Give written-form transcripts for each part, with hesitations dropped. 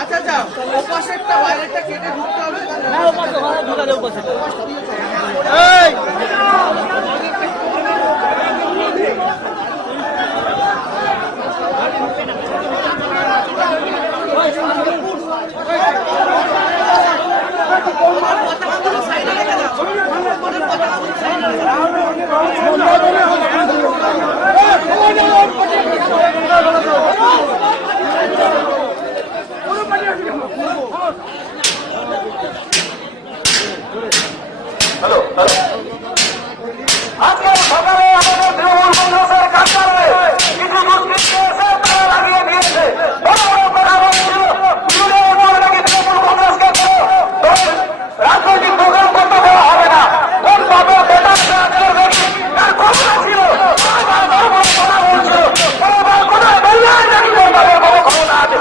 আচ্ছা ওপাশেরটা বাইরেটা কেটে ঢুকতে হবে না ওপাশে ঘরে ঢুকালে ওপাশে এই হ্যালো আজকে সকালে আমাদের তৃণমূল কংগ্রেসের কার্যালয়ে কিছু দুষ্কৃতী এসে তারা লাগিয়ে দিয়েছে বড় বড় কথা বলছিল নাকি তৃণমূল কংগ্রেসকে রাজনৈতিক প্রোগ্রাম করতে দেওয়া হবে না কোন ভাবে বেতার তার ঘটনা ছিল কথা বলছিল কোথায় বেরিয়ে নাকি তাদের বড় ক্ষমতা আছে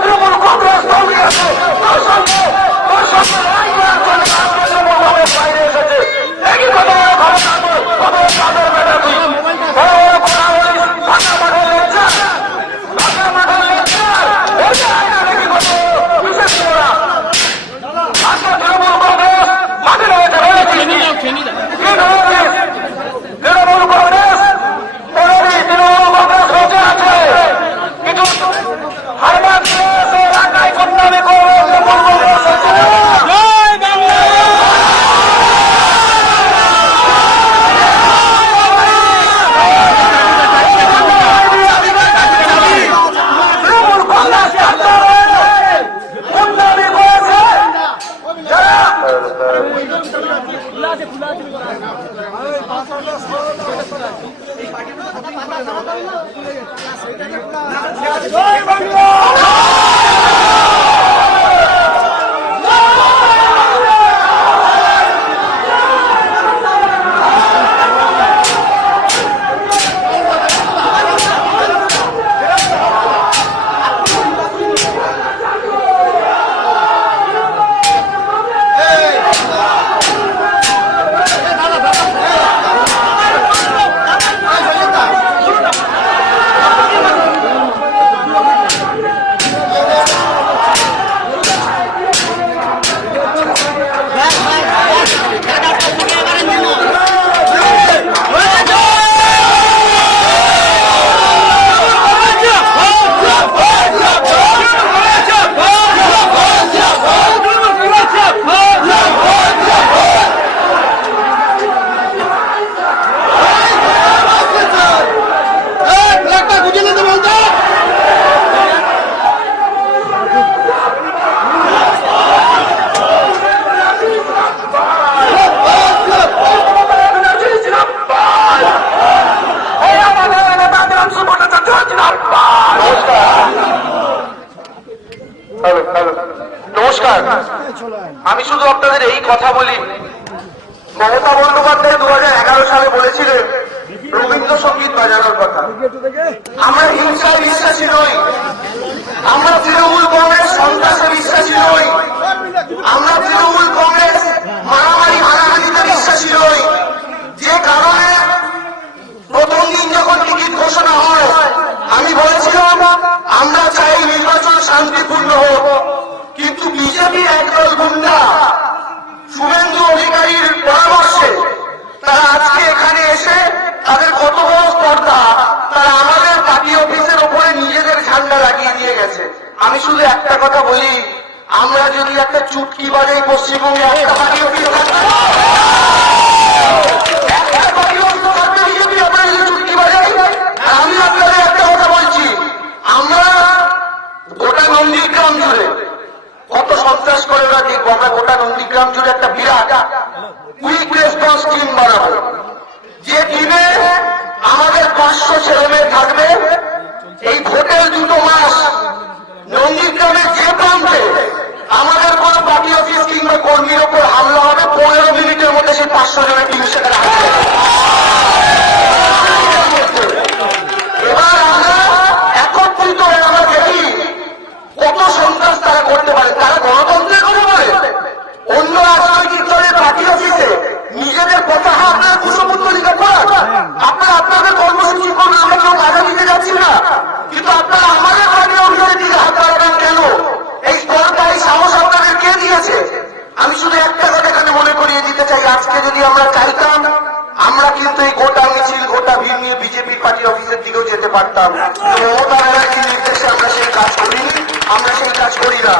তৃণমূল কংগ্রেস বাইরে এসেছে একই কথা নমস্কার আমি শুধু আপনাদের এই কথা বলি মমতা বন্দ্যোপাধ্যায় 2011 সালে বলেছিলেন রবীন্দ্রসঙ্গীত বাজানোর কথা আমরা হিংসায় বিশ্বাসী নই আমরা তৃণমূল কংগ্রেস সন্ত্রাসে বিশ্বাসী নই আমরা তৃণমূল কংগ্রেস মারামারি হানাহানিতে বিশ্বাসী নই যে কারণে প্রথম দিন যখন টিকিট ঘোষণা হয় আমি বলেছিলাম আমরা চাই নির্বাচন শান্তিপূর্ণ হোক কিন্তু বিজেপি একদল গুন্ডা শুভেন্দু অধিকারীর পরামর্শে তারা আজকে এখানে এসে তাদের কত বড় স্পর্ধা তারা আমাদের পার্টি অফিসের উপরে নিজেদের ঝান্ডা লাগিয়ে দিয়ে গেছে আমি শুধু একটা কথা বলি আমরা যদি একটা চুটকি বাজাই পশ্চিমবঙ্গে একটা পার্টি অফিস চুটকি বাজাই আমি আপনাদের একটা কথা বলছি আমরা গোটা নন্দীগ্রাম জুড়ে কত সন্ত্রাস করে ওরা দেখবো আমরা গোটা নন্দীগ্রাম জুড়ে একটা বিরাট কুইক রেসপন্স টিম বানাবো যে টিমে আমাদের 500 ছেলে মেয়ে থাকবে। এই ভোটের 2 মাস নন্দীগ্রামের যে প্রান্তে আমাদের কোন পার্টি অফিস কিংবা কর্মীর ওপর হামলা হবে, 15 মিনিটের মধ্যে সেই 500 জনের টিম সেখানে হাজির হবে। এবার আমরা একত্রিত হয়ে আমরা দেখি কত সন্ত্রাস তারা করতে পারে। তারা গণতন্ত্রের কথা বলে, অন্য রাজনৈতিক দলের পার্টি অফিসে নিজেদের পতাকা আপনারা কুশপুত্তলিকা করান। আপনারা আপনাদের কর্মসূচি করুন, আমরা কেউ বাধা দিতে যাচ্ছি না, কিন্তু আপনারা আমাদের পার্টি অফিসের দিকে হাত বাড়াবেন কেন? এই সরকারি সাহস আপনাদের কে দিয়েছে? আমি শুধু একটা কথা এখানে মনে করিয়ে দিতে চাই, আজকে যদি আমরা চাইতাম আমরা কিন্তু এই গোটা মিছিল গোটা ভিড় নিয়ে বিজেপি পার্টি অফিসের দিকেও যেতে পারতাম। মমতা ব্যানার্জির নির্দেশে আমরা সেই কাজ করিনি, আমরা সেই কাজ করি না।